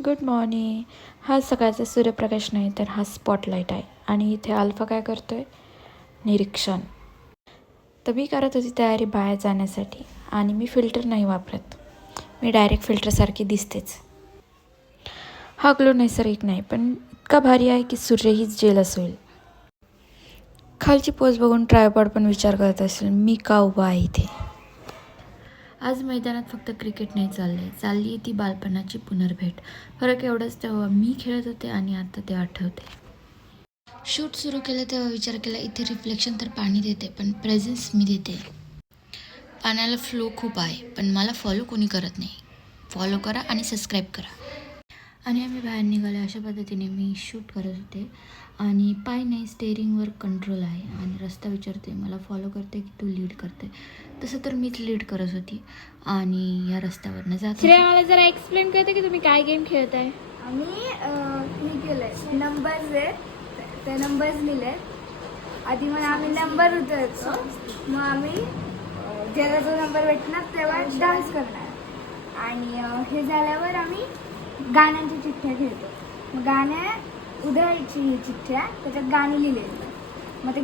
Good morning. हा सकाळचा सूर्यप्रकाश नाही तर हा स्पॉटलाईट आहे आणि इथे अल्फा काय करतोय? निरीक्षण. तर मी करत होती तयारी बाहेर जाण्यासाठी आणि मी फिल्टर नाही वापरत. मी डायरेक्ट फिल्टरसारखी दिसतेच. हा ग्लो नैसर्गिक नाही पण इतका भारी आहे की सूर्यहीच जेलस होईल. खालची पोज बघून ट्रायपॉड पण विचार करत असेल मी का उभा आहे इथे. आज मैदानात फक्त क्रिकेट नाही चालली ती बालपणाची पुनर्भेट. फरक एवढाच, तेव्हा मी खेळत होते आणि आता ते आठवते. शूट सुरू केलं तेव्हा विचार केला इथे रिफ्लेक्शन तर पाणी देते पण प्रेझेन्स मी देते. पाण्याला फ्लो खूप आहे पण मला फॉलो कोणी करत नाही. फॉलो करा आणि सबस्क्राईब करा. आणि आम्ही बाहेर निघाले. अशा पद्धतीने मी शूट करत होते आणि पाय नाही, स्टेअरिंगवर कंट्रोल आहे आणि रस्ता विचारते मला फॉलो करते की तू लीड करते. तसं तर मीच लीड करत होती आणि या रस्त्यावरनं जात. श्रेया, मला जरा एक्सप्लेन करते की तुम्ही काय गेम खेळताय? आम्ही हे केलंय, नंबर्स आहेत, ते नंबर्स लिहिले. आधी मग आम्ही नंबर उतरतो, मग आम्ही ज्याला जो नंबर भेटणार तेव्हा डान्स करणार आणि हे झाल्यावर आम्ही गाण्यांच्या चिठ्ठ्या खेळतो. मग गाण्या उधळायची चिठ्ठ्या, त्याच्यात गाणी लिहिलेली. मग ते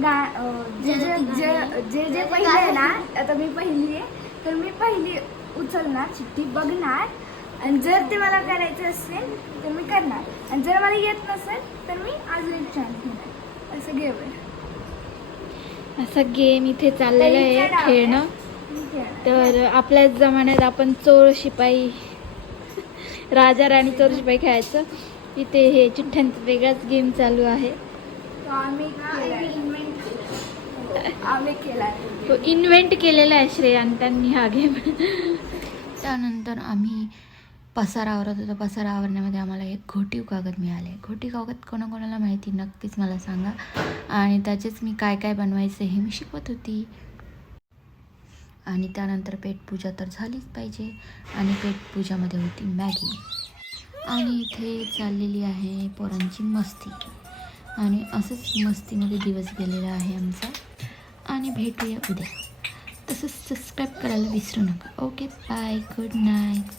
जे पहिले आहे ना, आता मी पहिली आहे तर मी पहिली उचलणार चिठ्ठी, बघणार आणि जर ते मला करायचं असेल तर मी करणार आणि जर मला येत नसेल तर मी अजून एक चान्स घेणार. असं गेम आहे. असा गेम इथे चाललेला आहे खेळणं. तर आपल्याच जमान्यात आपण चोर शिपाई, राजा राणी चोर शिपाई खेळायचं. इथे हे चिठ्ठ्यांचा वेगळाच गेम चालू आहे. तो इन्व्हेंट केलेला आहे श्रेया आणि त्यांनी हा गेम. त्यानंतर आम्ही पसारा आवरत होतो. पसारा आवरण्यामध्ये आम्हाला एक घोटीव कागद मिळाले. घोटीव कागद कोणाकोणाला माहिती नक्कीच मला सांगा. आणि त्याचेच मी काय काय बनवायचे हे मी शिकवत होती. आणि त्यानंतर पेटपूजा तर झालीच पाहिजे आणि पेटपूजामध्ये होती मॅगी. आणि इथे चाललेली आहे पोरांची मस्ती आणि असंच मस्तीमध्ये दिवस गेलेला आहे आमचा. आणि भेटूया उद्या. तसंच सबस्क्राईब करायला विसरू नका. Okay, bye, good night.